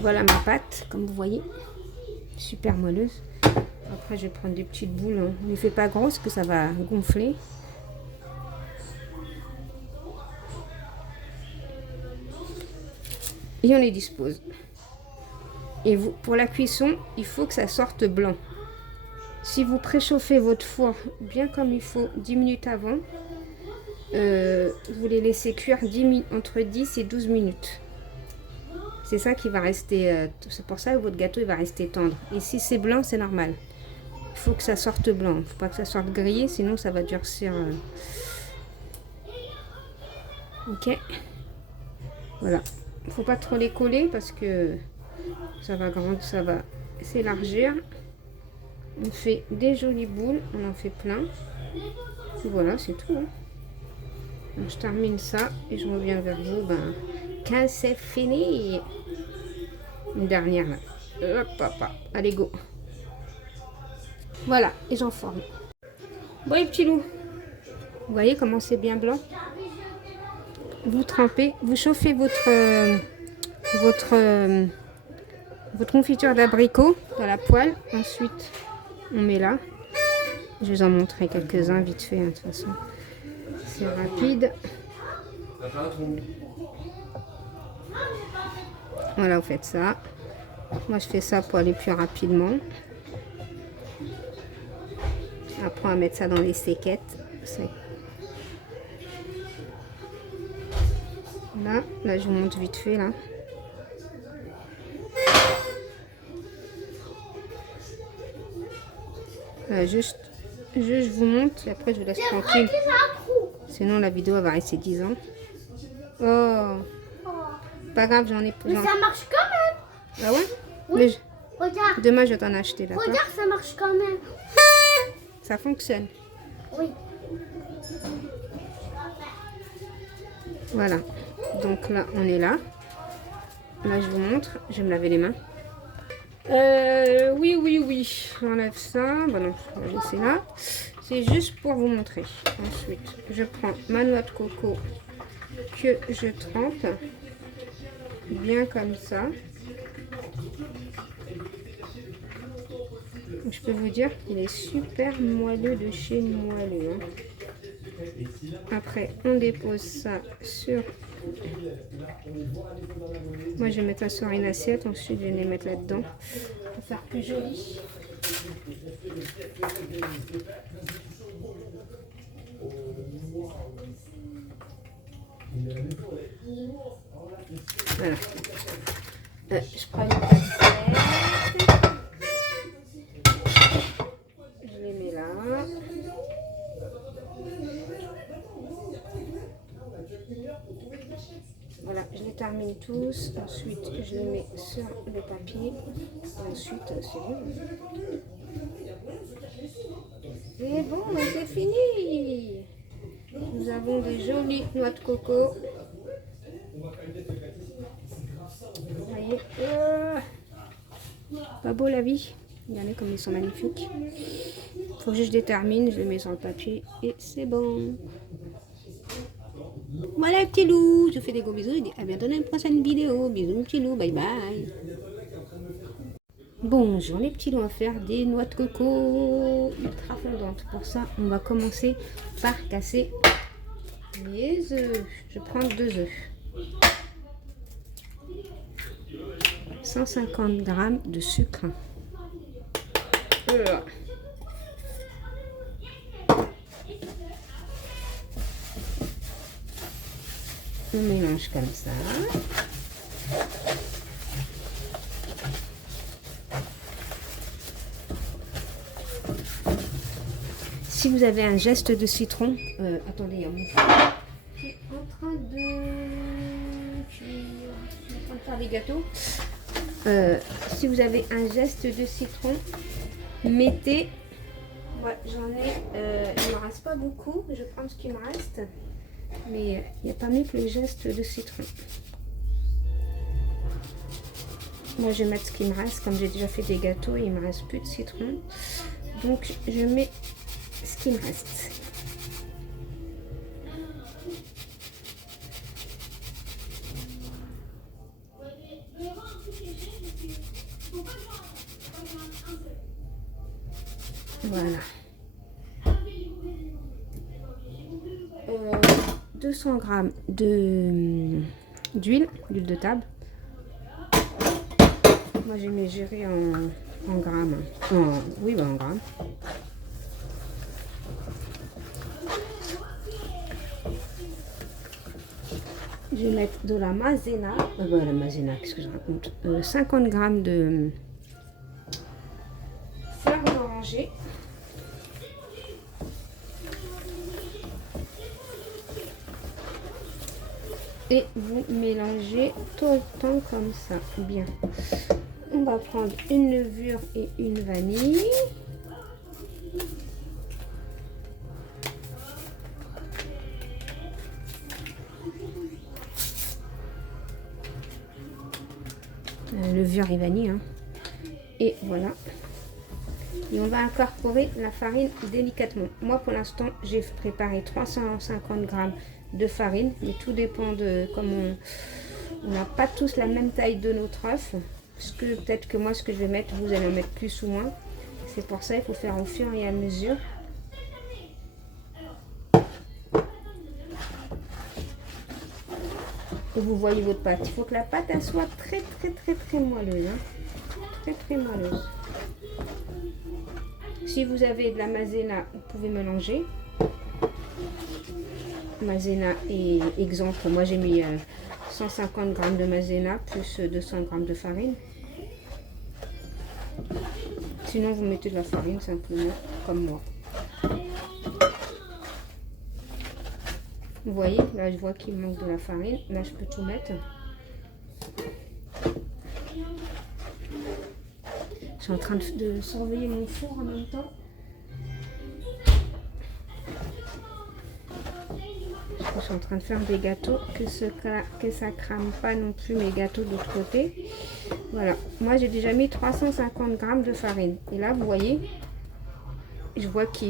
Voilà ma pâte, comme vous voyez, super moelleuse. Après, je vais prendre des petites boules. On ne les fait pas grosses, que ça va gonfler. Et on les dispose. Et vous, pour la cuisson, il faut que ça sorte blanc. Si vous préchauffez votre four bien comme il faut 10 minutes avant, vous les laissez cuire entre 10 et 12 minutes. C'est ça qui va rester, c'est pour ça que votre gâteau il va rester tendre. Et si c'est blanc, c'est normal. Il faut que ça sorte blanc, il ne faut pas que ça sorte grillé, sinon ça va durcir. Ok. Voilà. Il ne faut pas trop les coller parce que ça va s'élargir. On fait des jolies boules, on en fait plein. Et voilà, c'est tout. Hein. Donc, je termine ça et je reviens vers vous quand c'est fini. Une dernière là. Hop, hop, hop. Allez, go. Voilà, et j'en forme. Bon, les petits loups, vous voyez comment c'est bien blanc. Vous trempez, vous chauffez votre confiture d'abricot dans la poêle. Ensuite, on met là. Je vais vous en montrer quelques-uns vite fait, hein, de toute façon. C'est rapide. Voilà, vous faites ça. Moi, je fais ça pour aller plus rapidement. Après, on va mettre ça dans les séquettes. Là, je vous montre vite fait, là. Là, juste, je vous montre et après, je vous laisse tranquille. Sinon, la vidéo va rester 10 ans. Oh, pas grave, j'en ai plus. Mais ça marche quand même. Ah ouais? Oui. Regarde. Demain, je vais t'en acheter, d'accord? Regarde, ça marche quand même. Ça fonctionne. Oui. Voilà. Donc là, on est là. Là, je vous montre. Je vais me laver les mains. Oui. J'enlève ça. Bon, non, je vais laisser là. C'est juste pour vous montrer. Ensuite, je prends ma noix de coco que je trempe. Bien comme ça. Je peux vous dire qu'il est super moelleux de chez moelleux. Hein. Après, on dépose ça sur... Moi, je vais mettre ça sur une assiette. Ensuite, je vais les mettre là-dedans pour faire plus joli. Voilà. Je prends une assiette. Je les mets là. Voilà, je les termine tous. Ensuite, je les mets sur le papier. Ensuite, c'est bon. C'est bon, c'est fini. Nous avons des jolies noix de coco. Vous voyez, pas beau la vie. Regardez comme ils sont magnifiques. Faut que je détermine, je les mets sur le papier et c'est bon. Voilà les petits loups, je vous fais des gros bisous et dis à bientôt dans une prochaine vidéo. Bisous mes petits loups, bye bye. Bonjour les petits loups, on va faire des noix de coco ultra fondantes. Pour ça, on va commencer par casser les œufs. Je prends 2 œufs. 150 g de sucre. Voilà. On mélange comme ça. Si vous avez un geste de citron, attendez, il y a mon frère qui est en train de faire des gâteaux. Si vous avez un geste de citron, mettez. Ouais, j'en ai. Il me reste pas beaucoup. Je vais prendre ce qui me reste. Mais il n'y a pas mieux que les gestes de citron. Moi, je vais mettre ce qui me reste. Comme j'ai déjà fait des gâteaux, il me reste plus de citron. Donc, je mets ce qui me reste. Voilà. 200 grammes d'huile de table. Moi j'ai mesuré en grammes. Oui, en grammes. Je vais mettre de la maïzena. La maïzena, qu'est-ce que je raconte, 50 grammes de fleurs d'oranger. Et vous mélangez tout le temps comme ça. Bien. On va prendre une levure et une vanille. Levure et vanille. Hein. Et voilà. Et on va incorporer la farine délicatement. Moi, pour l'instant, j'ai préparé 350 grammes de farine. Mais tout dépend de comment on n'a pas tous la même taille de notre œuf. Parce que peut-être que moi, ce que je vais mettre, vous allez en mettre plus ou moins. C'est pour ça, il faut faire au fur et à mesure. Et vous voyez votre pâte. Il faut que la pâte elle soit très moelleuse. Hein. Très moelleuse. Si vous avez de la maïzena, vous pouvez mélanger. Maïzena est exemple. Moi j'ai mis 150 grammes de maïzena plus 200 grammes de farine. Sinon vous mettez de la farine simplement comme moi. Vous voyez, là je vois qu'il manque de la farine. Là je peux tout mettre. Je suis en train de surveiller mon four en même temps. Je suis en train de faire des gâteaux, que ça crame pas non plus mes gâteaux de l'autre côté. Voilà, moi j'ai déjà mis 350 grammes de farine. Et là vous voyez, je vois que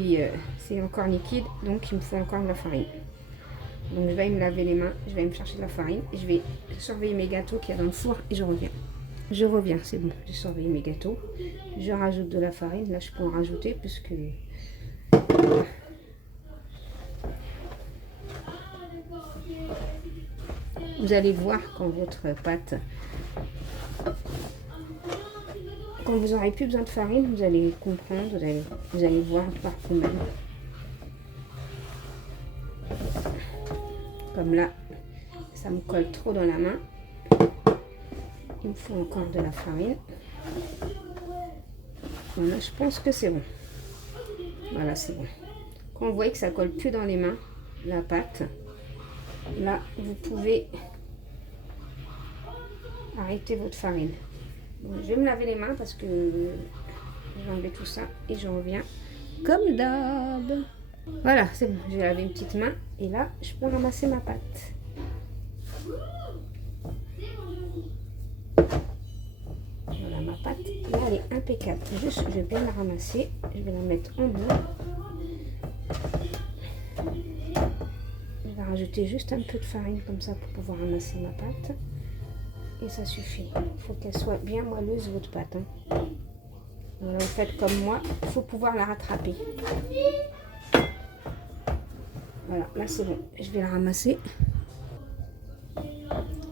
c'est encore liquide, donc il me faut encore de la farine. Donc je vais me laver les mains, je vais me chercher de la farine. Et je vais surveiller mes gâteaux qu'il y a dans le four et je reviens. Je reviens, c'est bon, j'ai surveillé mes gâteaux. Je rajoute de la farine, là je peux en rajouter puisque... Vous allez voir quand votre pâte, quand vous n'aurez plus besoin de farine, vous allez comprendre, vous allez voir par vous-même. Comme là, ça me colle trop dans la main. Il me faut encore de la farine. Voilà, je pense que c'est bon. Voilà, c'est bon. Quand vous voyez que ça colle plus dans les mains, la pâte, là, vous pouvez arrêter votre farine. Bon, je vais me laver les mains parce que je vais enlever tout ça et je reviens comme d'hab. Voilà, c'est bon. J'ai lavé une petite main et là, je peux ramasser ma pâte. Voilà, ma pâte, là, elle est impeccable. Juste, je vais bien la ramasser. Je vais la mettre en bout. Je vais rajouter juste un peu de farine comme ça pour pouvoir ramasser ma pâte. Et ça suffit. Il faut qu'elle soit bien moelleuse, votre pâte. Hein. Voilà, vous faites comme moi. Il faut pouvoir la rattraper. Voilà, là c'est bon. Je vais la ramasser.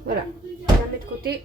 Voilà, je vais la mettre de côté.